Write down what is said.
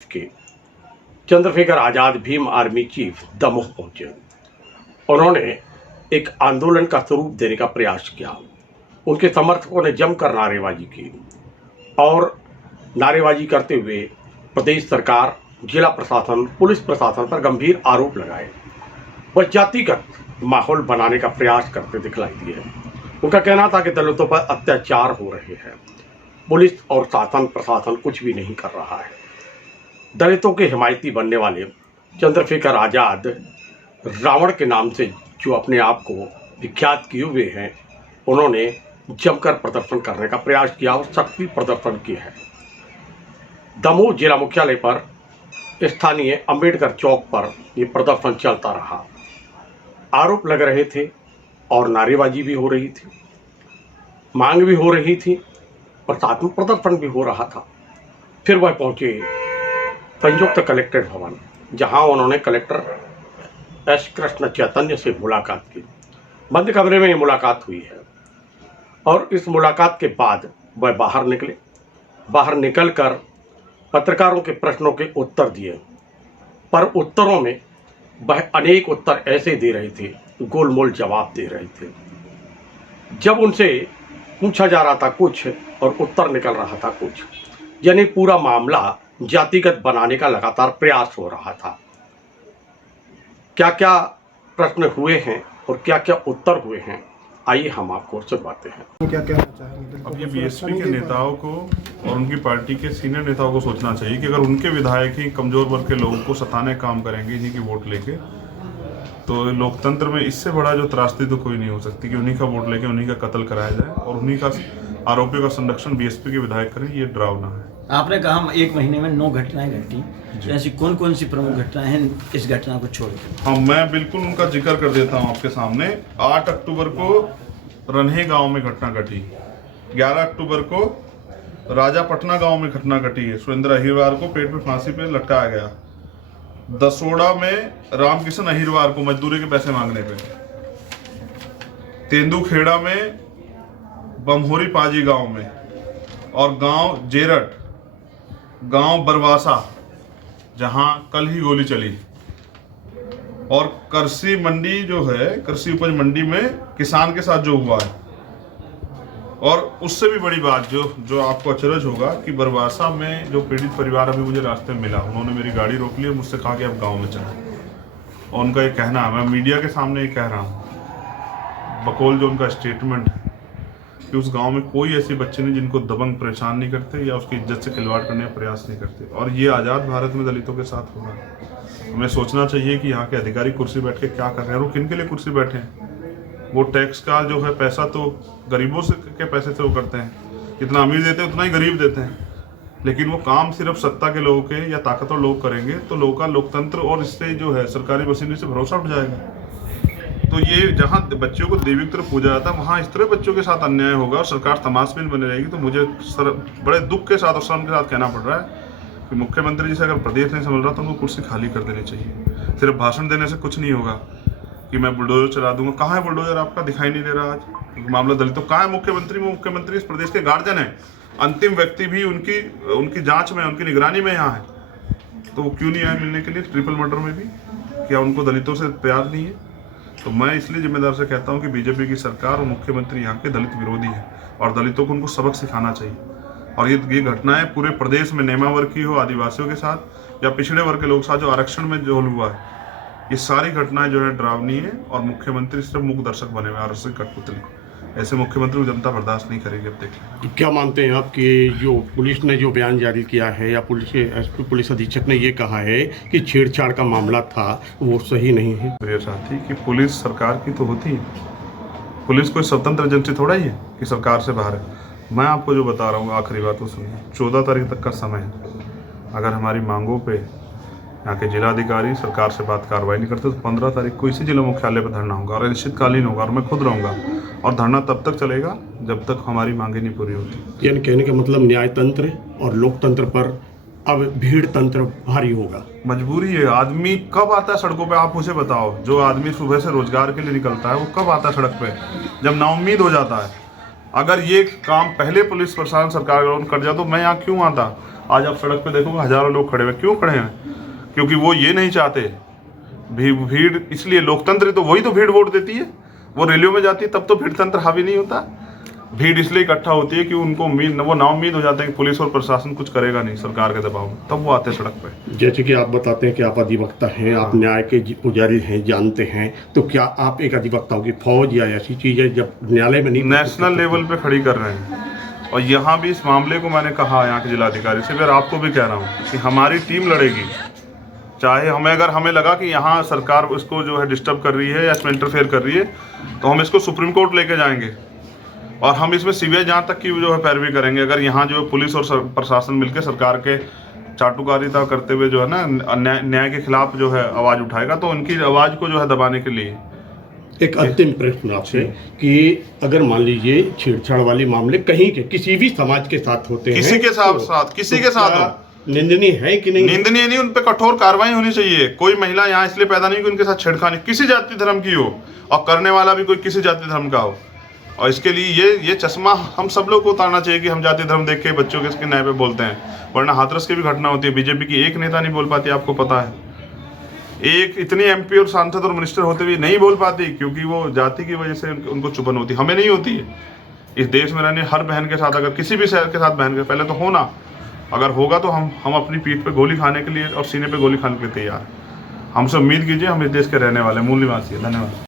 के Chandrashekhar Azad Bhim army chief Damoh पहुंचे। उन्होंने एक आंदोलन का स्वरूप देने का प्रयास किया। उनके समर्थकों ने जमकर नारेबाजी की और नारेबाजी करते हुए प्रदेश सरकार, जिला प्रशासन, पुलिस प्रशासन पर गंभीर आरोप लगाए। वह जातिगत माहौल बनाने का प्रयास करते दिखलाई दिए। उनका कहना था कि दलितों पर अत्याचार हो रहे हैं, पुलिस और शासन प्रशासन कुछ भी नहीं कर रहा है। दलितों के हिमायती बनने वाले चंद्रशेखर आजाद रावण के नाम से जो अपने आप को विख्यात किए हुए हैं, उन्होंने जमकर प्रदर्शन करने का प्रयास किया और शक्ति प्रदर्शन किया है। दमोह जिला मुख्यालय पर स्थानीय अंबेडकर चौक पर यह प्रदर्शन चलता रहा। आरोप लग रहे थे और नारेबाजी भी हो रही थी, मांग भी हो रही थी और साथ में प्रदर्शन भी हो रहा था। फिर वह पहुंचे संयुक्त कलेक्ट्रेट भवन, जहां उन्होंने कलेक्टर एस कृष्ण चैतन्य से मुलाकात की। बंद कमरे में ये मुलाकात हुई है और इस मुलाकात के बाद वह बाहर निकले। बाहर निकलकर पत्रकारों के प्रश्नों के उत्तर दिए, पर उत्तरों में वह अनेक उत्तर ऐसे दे रहे थे, गोलमोल जवाब दे रहे थे। जब उनसे पूछा जा रहा था कुछ और उत्तर निकल रहा था कुछ, यानी पूरा मामला जातिगत बनाने का लगातार प्रयास हो रहा था। क्या क्या प्रश्न हुए हैं और क्या क्या उत्तर हुए हैं, आइए हम आपको सुनवाते हैं। क्या कहना चाहेंगे? अब ये बीएसपी के नेताओं को और उनकी पार्टी के सीनियर नेताओं को सोचना चाहिए कि अगर उनके विधायक ही कमजोर वर्ग के लोगों को सताने का काम करेंगे इन्हीं की वोट लेके, तो लोकतंत्र में इससे बड़ा जो त्रासदी तो कोई नहीं हो सकती कि उन्हीं का वोट लेके उन्हीं का कत्ल कराया जाए और उन्हीं का आरोपियों का संरक्षण बीएसपी के विधायक करें। ये डरावना है। आपने कहा हम एक महीने में 9 घटनाएं घटी, तो ऐसी कौन कौन सी प्रमुख घटनाएं हैं इस घटना को छोड़कर? हाँ, मैं बिल्कुल उनका जिक्र कर देता हूँ आपके सामने। 8 अक्टूबर को रन्हे गांव में घटना घटी, 11 अक्टूबर को राजापटना गांव में घटना घटी है, सुरेंद्र अहिरवार को पेट पे फांसी पे लटकाया गया। दसोड़ा में रामकिशन अहिरवार को मजदूरी के पैसे मांगने पे, तेंदुखेड़ा में, बमहोरी पाजी गांव में और गांव जेरट, गांव बरवासा जहां कल ही गोली चली, और कृषि मंडी जो है, कृषि उपज मंडी में किसान के साथ जो हुआ है। और उससे भी बड़ी बात जो आपको अचरज होगा कि बरवासा में जो पीड़ित परिवार अभी मुझे रास्ते में मिला, उन्होंने मेरी गाड़ी रोक ली और मुझसे कहा कि आप गांव में चलें। और उनका ये कहना है, मैं मीडिया के सामने ये कह रहा हूँ, बकौल जो उनका स्टेटमेंट है कि उस गांव में कोई ऐसे बच्चे नहीं जिनको दबंग परेशान नहीं करते या उसकी इज्जत से खिलवाड़ करने का प्रयास नहीं करते। और ये आज़ाद भारत में दलितों के साथ हो रहा है। हमें सोचना चाहिए कि यहाँ के अधिकारी कुर्सी बैठ के क्या कर रहे हैं और वो किन के लिए कुर्सी बैठे हैं। वो टैक्स का जो है पैसा तो गरीबों से के पैसे से वो करते हैं, जितना अमीर देते हैं उतना ही गरीब देते हैं, लेकिन वो काम सिर्फ सत्ता के लोगों के या ताकतवर लोग करेंगे तो लोगों का लोकतंत्र और इससे जो है सरकारी मशीनरी से भरोसा उठ जाएगा। तो ये जहाँ बच्चों को देवी की तरफ पूजा जाता है, वहाँ इस तरह बच्चों के साथ अन्याय होगा और सरकार तमाशबीन बनी रहेगी। तो मुझे बड़े दुख के साथ और शर्म के साथ कहना पड़ रहा है कि मुख्यमंत्री जी से अगर प्रदेश नहीं संभल रहा तो उनको कुर्सी खाली कर देनी चाहिए। सिर्फ भाषण देने से कुछ नहीं होगा कि मैं बुलडोजर चला दूंगा। कहाँ है बुलडोजर? आपका दिखाई नहीं दे रहा आज मामला दलितों। कहाँ है मुख्यमंत्री? मुख्यमंत्री इस प्रदेश के गार्जियन है, अंतिम व्यक्ति भी उनकी जांच में, उनकी निगरानी में यहाँ है। तो वो क्यों नहीं आए मिलने के लिए? ट्रिपल मर्डर में भी क्या उनको दलितों से प्यार नहीं है? तो मैं इसलिए जिम्मेदार से कहता हूँ कि बीजेपी की सरकार और मुख्यमंत्री यहाँ के दलित विरोधी है और दलितों को उनको सबक सिखाना चाहिए। और ये घटनाएं पूरे प्रदेश में नेमा वर्ग की हो, आदिवासियों के साथ या पिछड़े वर्ग के लोग साथ जो आरक्षण में जो हुआ है, ये सारी घटनाएं जो है डरावनी है। और मुख्यमंत्री सिर्फ मूक दर्शक बने हुए आरएसएस कठपुतली। ऐसे मुख्यमंत्री को जनता बर्दाश्त नहीं करेगी। अब देखिए क्या मानते हैं आप कि जो पुलिस ने जो बयान जारी किया है या पुलिस के एसपी पुलिस अधीक्षक ने ये कहा है कि छेड़छाड़ का मामला था, वो सही नहीं है? मेरे साथी कि पुलिस सरकार की तो होती है, पुलिस कोई स्वतंत्र एजेंसी थोड़ा ही है कि सरकार से बाहर है। मैं आपको जो बता रहा हूँ, आखिरी बात तो सुनिए, 14 तारीख तक का समय है। अगर हमारी मांगों पे यहाँ के जिलाधिकारी सरकार से बात कार्रवाई नहीं करते तो 15 तारीख को इसी जिला मुख्यालय पर धरना होगा और अनिश्चितकालीन होगा और मैं खुद रहूँगा। और धरना तब तक चलेगा जब तक हमारी मांगे नहीं पूरी होती। यानी कहने का मतलब न्यायतंत्र और लोकतंत्र पर अब भीड़ तंत्र भारी होगा। मजबूरी है। आदमी कब आता है सड़कों पे? आप उसे बताओ। जो आदमी सुबह से रोजगार के लिए निकलता है वो कब आता है सड़क पे? जब नाउम्मीद हो जाता है। अगर ये काम पहले पुलिस प्रशासन सरकार कर जाए तो मैं यहाँ क्यों आता? आज आप सड़क पे देखोगे हजारों लोग खड़े हुए। क्यों खड़े हैं? क्योंकि वो ये नहीं चाहते भीड़, इसलिए लोकतंत्र तो वही तो भीड़ वोट देती है। वो रैलियों में जाती है तब तो भीड़ तंत्र हावी नहीं होता। भीड़ इसलिए इकट्ठा होती है कि उनको उम्मीद, वो नाउम्मीद हो जाते हैं कि पुलिस और प्रशासन कुछ करेगा नहीं सरकार के दबाव में, तब वो आते हैं सड़क पे। जैसे कि आप बताते हैं कि आप अधिवक्ता हैं, आप न्याय के पुजारी हैं, जानते हैं, तो क्या आप एक अधिवक्ताओं की फौज या ऐसी चीज है जब न्यायालय में नहीं नेशनल लेवल पे खड़ी कर रहे हैं। और यहाँ भी इस मामले को मैंने कहा यहाँ के जिलाधिकारी से, फिर आपको भी कह रहा हूँ कि हमारी टीम लड़ेगी। चाहे अगर हमें लगा कि यहाँ सरकार इसको जो है डिस्टर्ब कर रही है या इसमें इंटरफेयर कर रही है, तो हम इसको सुप्रीम कोर्ट लेके जाएंगे और हम इसमें सीबीआई जांच तक की जो है पैरवी करेंगे। अगर यहाँ जो पुलिस और प्रशासन मिलकर सरकार के चाटुकारिता करते हुए जो है ना न्याय के खिलाफ जो है आवाज़ उठाएगा, तो उनकी आवाज़ को जो है दबाने के लिए। एक अंतिम प्रश्न आपसे कि अगर मान लीजिए छेड़छाड़ वाले मामले कहीं के किसी भी समाज के साथ होते हैं, किसी के साथ किसी के साथ हो, निंदनीय है कि नहीं? निंदनीय नहीं, उन पर कठोर कार्रवाई होनी चाहिए। कोई महिला यहाँ इसलिए पैदा नहीं कि उनके साथ छेड़खानी किसी जाति धर्म की हो, और करने वाला भी कोई किसी जाति धर्म का हो। और इसके लिए ये चश्मा हम सब लोग को उतारना चाहिए कि हम जाति धर्म देख के बच्चों के न्याय पे बोलते हैं, वरना हाथरस की भी घटना होती है। बीजेपी की एक नेता नहीं बोल पाती, आपको पता है। एक इतनी एमपी और सांसद और मिनिस्टर होते हुए नहीं बोल पाती, क्योंकि वो जाति की वजह से उनको चुभन होती। हमें नहीं होती है। इस देश में रहने हर बहन के साथ, अगर किसी भी शहर के साथ बहन के, पहले तो होना, अगर होगा तो हम अपनी पीठ पे गोली खाने के लिए और सीने पे गोली खाने के लिए तैयार। हमसे उम्मीद कीजिए, हम इस देश के रहने वाले मूल निवासी हैं। धन्यवाद।